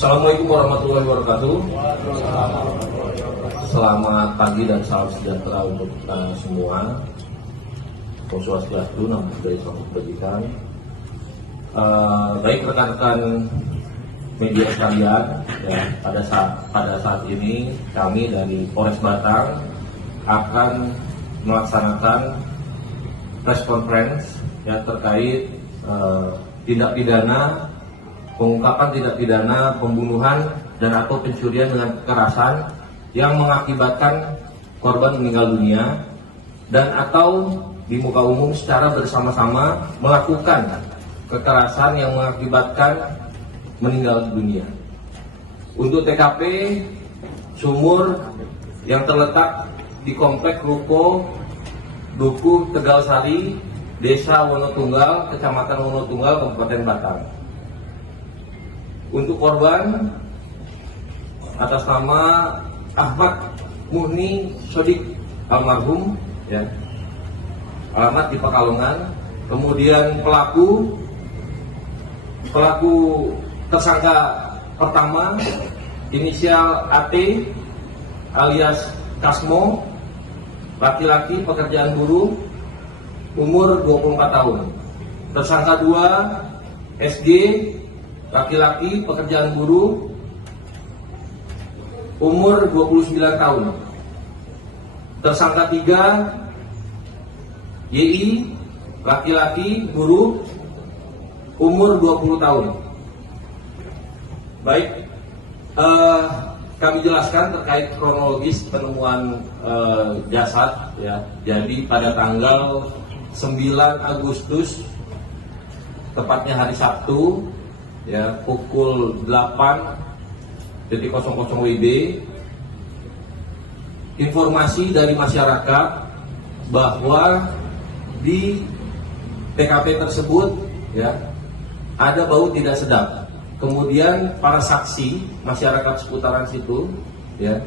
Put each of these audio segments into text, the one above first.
Assalamualaikum warahmatullahi wabarakatuh. Selamat pagi dan salam sejahtera untuk kita semua. Om Swastiastu, Namo Buddhaya, Salam Kebajikan. Baik rekan-rekan media sekalian, ya, pada saat ini kami dari Polres Batang akan melaksanakan press conference ya, terkait tindak pidana, pengungkapan tindak pidana pembunuhan dan atau pencurian dengan kekerasan yang mengakibatkan korban meninggal dunia dan atau di muka umum secara bersama-sama melakukan kekerasan yang mengakibatkan meninggal dunia. Untuk TKP sumur yang terletak di Komplek Ruko Duku Tegalsari, Desa Wonotunggal, Kecamatan Wonotunggal, Kabupaten Batang. Untuk korban atas nama Ahmad Muhni Sodik almarhum, ya, alamat di Pekalongan. Kemudian pelaku tersangka pertama inisial AT alias Kasmo, laki-laki, pekerjaan buruh, umur 24 tahun. Tersangka 2 SG, laki-laki, pekerjaan buruh, umur 29 tahun. Tersangka 3 YI, laki-laki, buruh, umur 20 tahun. Baik, kami jelaskan terkait kronologis penemuan jasad ya. Jadi pada tanggal 9 Agustus, tepatnya hari Sabtu ya, pukul 8.00 WIB, informasi dari masyarakat bahwa di TKP tersebut ya ada bau tidak sedap. Kemudian para saksi masyarakat seputaran situ ya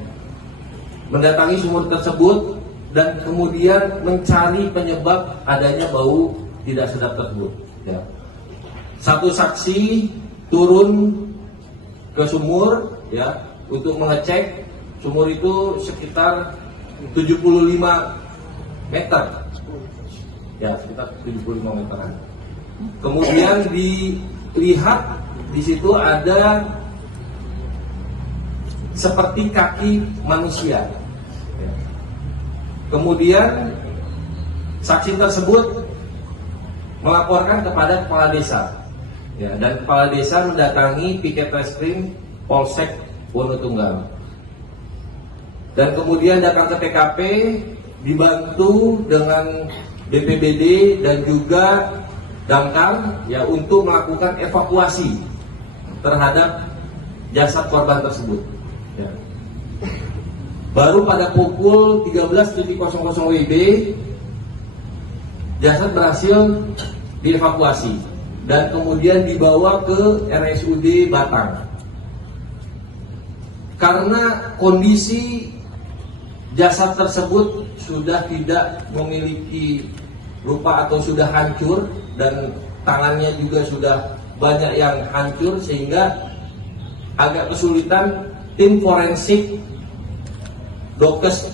mendatangi sumur tersebut dan kemudian mencari penyebab adanya bau tidak sedap tersebut ya. Satu saksi turun ke sumur ya untuk mengecek. Sumur itu sekitar 75 meter ya, sekitar 75 meteran. Kemudian dilihat di situ ada seperti kaki manusia ya. Kemudian saksi tersebut melaporkan kepada kepala desa ya, dan kepala desa mendatangi piket reskrim Polsek Wonotunggal dan kemudian datang ke TKP dibantu dengan BPBD dan juga damkar ya untuk melakukan evakuasi terhadap jasad korban tersebut ya. Baru pada pukul 13.00 WIB jasad berhasil dievakuasi dan kemudian dibawa ke RSUD Batang. Karena kondisi jasad tersebut sudah tidak memiliki luka atau sudah hancur dan tangannya juga sudah banyak yang hancur sehingga agak kesulitan tim forensik Dokes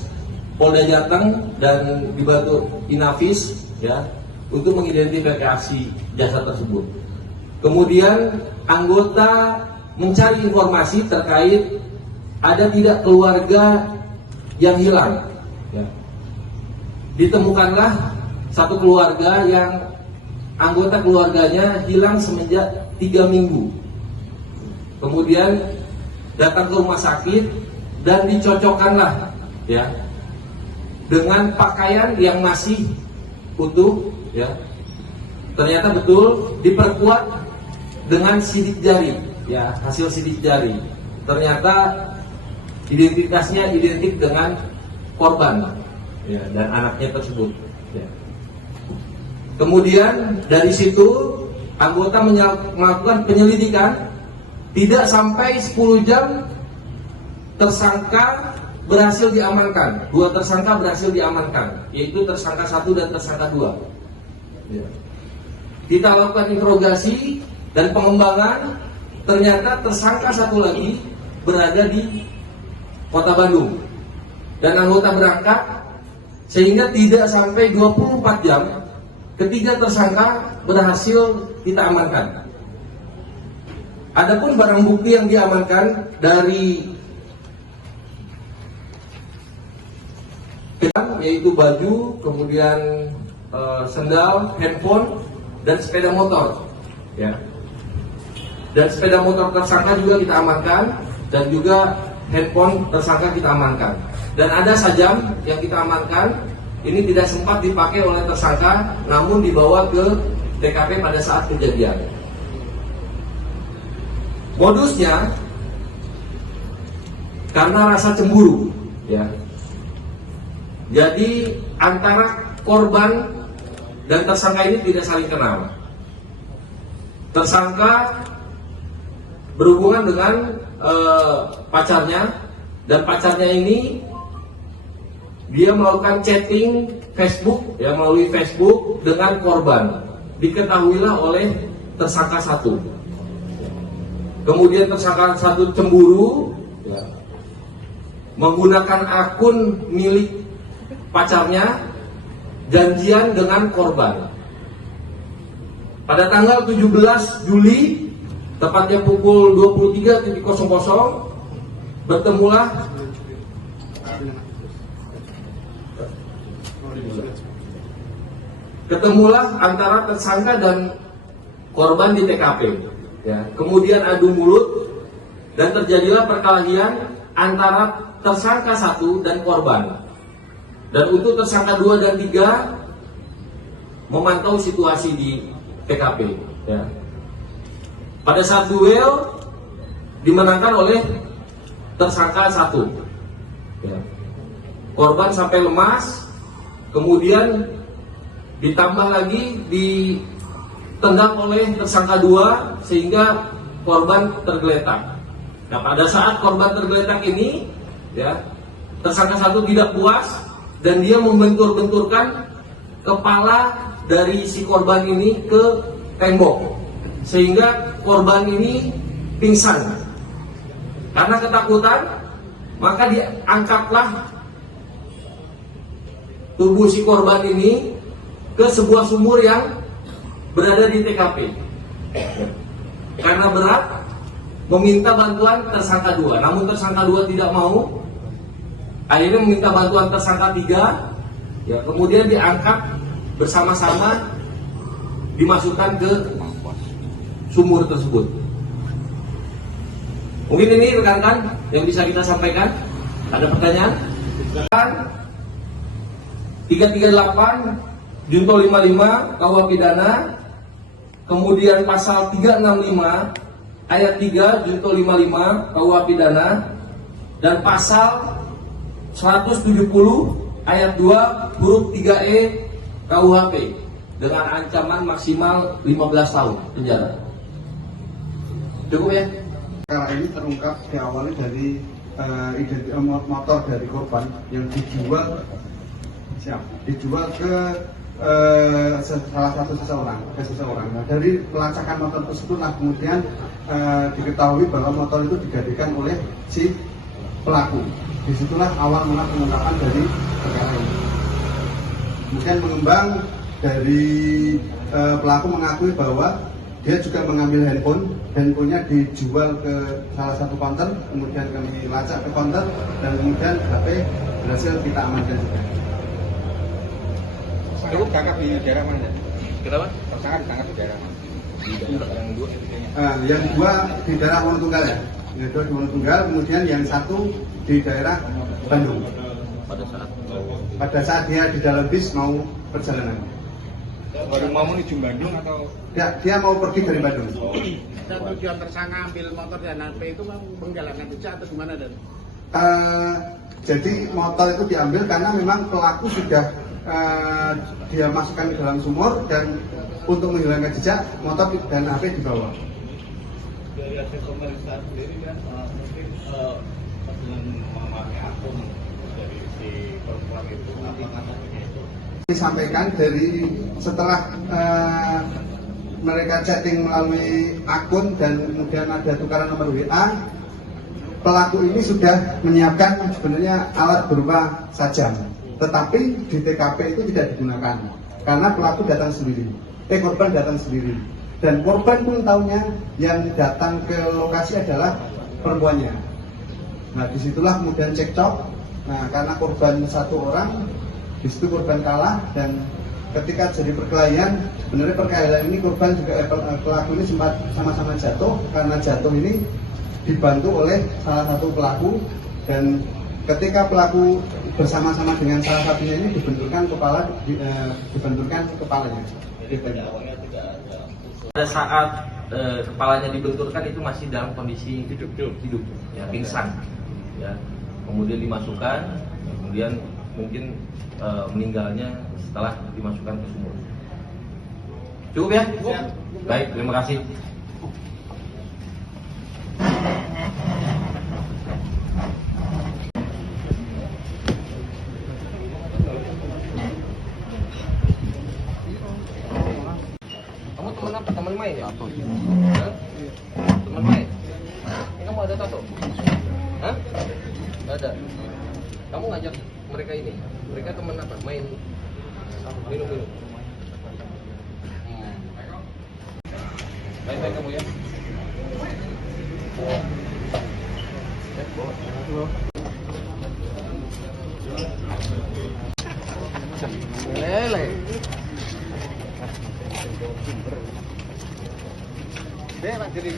Polda Jateng dan dibantu Inavis ya untuk mengidentifikasi jasad tersebut. Kemudian anggota mencari informasi terkait ada tidak keluarga yang hilang ya. Ditemukanlah satu keluarga yang anggota keluarganya hilang semenjak 3 minggu. Kemudian datang ke rumah sakit dan dicocokkanlah ya dengan pakaian yang masih utuh ya. Ternyata betul diperkuat dengan sidik jari ya, hasil sidik jari. Ternyata identitasnya identik dengan korban ya, dan anaknya tersebut ya. Kemudian dari situ anggota melakukan penyelidikan. Tidak sampai 10 jam tersangka berhasil diamankan. 2 tersangka berhasil diamankan, yaitu tersangka 1 dan tersangka 2 ya. Kita lakukan interogasi dan pengembangan ternyata tersangka satu lagi berada di Kota Bandung dan anggota berangkat, sehingga tidak sampai 24 jam ketiga tersangka berhasil kita amankan. Adapun barang bukti yang diamankan dari yaitu baju, kemudian sendal, handphone, dan sepeda motor, ya. Dan sepeda motor tersangka juga kita amankan, dan juga handphone tersangka kita amankan. Dan ada sajam yang kita amankan, ini tidak sempat dipakai oleh tersangka, namun dibawa ke TKP pada saat kejadian. Modusnya karena rasa cemburu, ya. Jadi antara korban dan tersangka ini tidak saling kenal. Tersangka berhubungan dengan pacarnya, dan pacarnya ini dia melakukan chatting Facebook, ya, melalui Facebook dengan korban. Diketahuilah oleh tersangka satu. Kemudian tersangka satu cemburu, ya, menggunakan akun milik pacarnya, janjian dengan korban. Pada tanggal 17 Juli, tepatnya pukul 23.00, ketemulah antara tersangka dan korban di TKP. Ya, kemudian adu mulut dan terjadilah perkelahian antara tersangka satu dan korban. Dan untuk tersangka 2 dan 3 memantau situasi di TKP. Ya. Pada saat duel dimenangkan oleh tersangka 1. Ya. Korban sampai lemas, kemudian ditambah lagi ditendang oleh tersangka 2 sehingga korban tergeletak. Nah, pada saat korban tergeletak ini, ya, tersangka 1 tidak puas dan dia membentur-benturkan kepala dari si korban ini ke tembok, sehingga korban ini pingsan. Karena ketakutan, maka diangkatlah tubuh si korban ini ke sebuah sumur yang berada di TKP. Karena berat, meminta bantuan tersangka 2, namun tersangka 2 tidak mau. Akhirnya meminta bantuan tersangka 3, ya, kemudian diangkat bersama-sama, dimasukkan ke sumur tersebut. Mungkin ini rekan-rekan yang bisa kita sampaikan. Ada pertanyaan? 338 Junto 55 KUH Pidana, kemudian pasal 365 ayat 3 Junto 55 KUH Pidana, dan pasal 170 ayat 2 huruf 3E KUHP dengan ancaman maksimal 15 tahun penjara. Cukup ya? Perkara ini terungkap diawali dari motor dari korban yang dijual ke salah satu seseorang. Nah, dari pelacakan motor tersebut, nah, kemudian diketahui bahwa motor itu digadikan oleh si pelaku. Disitulah awal mula pengungkapan dari perkara ini. Kemudian mengembang dari pelaku mengakui bahwa dia juga mengambil handphonenya dijual ke salah satu counter, kemudian kami lacak ke counter, dan kemudian HP berhasil kita amankan juga. Cukup tangkap di daerah mana? Kenapa? Tersangka ditangkap di daerah mana? Yang dua di daerah Wonotunggal, ya. Yang dua di Wonotunggal, kemudian yang satu di daerah Bandung. Pada saat dia di dalam bis mau perjalanan. Baru mau menuju Bandung atau? Dia mau pergi dari Bandung. Dan tujuan tersangka ambil motor dan HP itu menjalankan jejak atau gimana, Dan? Jadi motor itu diambil karena memang pelaku sudah dia masukkan ke dalam sumur, dan untuk menghilangkan jejak motor dan HP dibawa. Dari hasil pemeriksaan sendiri kan mungkin dengan memakai akun dari si perempuan itu, apa katanya itu? Disampaikan dari setelah mereka chatting melalui akun dan kemudian ada tukaran nomor WA, pelaku ini sudah menyiapkan sebenarnya alat berupa sajam, tetapi di TKP itu tidak digunakan karena pelaku datang sendiri, korban datang sendiri, dan korban pun tahunya yang datang ke lokasi adalah perempuannya. Nah disitulah kemudian cekcok. Nah karena korban satu orang, disitu korban kalah, dan ketika jadi perkelahian, sebenarnya perkelahian ini korban juga pelaku ini sempat sama-sama jatuh, karena jatuh ini dibantu oleh salah satu pelaku, dan ketika pelaku bersama-sama dengan salah satunya ini dibenturkan kepalanya. Pada saat kepalanya dibenturkan itu masih dalam kondisi hidup, ya, pingsan, ya. Kemudian dimasukkan, kemudian mungkin meninggalnya setelah dimasukkan ke sumur. Cukup ya? Baik, terima kasih. Kamu teman apa? Teman main ya? Hah? Teman main? Ini kamu ada tato? Hah? Gak ada. Kamu ngajak mereka ini? Mereka teman apa? Main minum-minum. Baik-baik kamu ya. Lele. Dek, Pak Diri.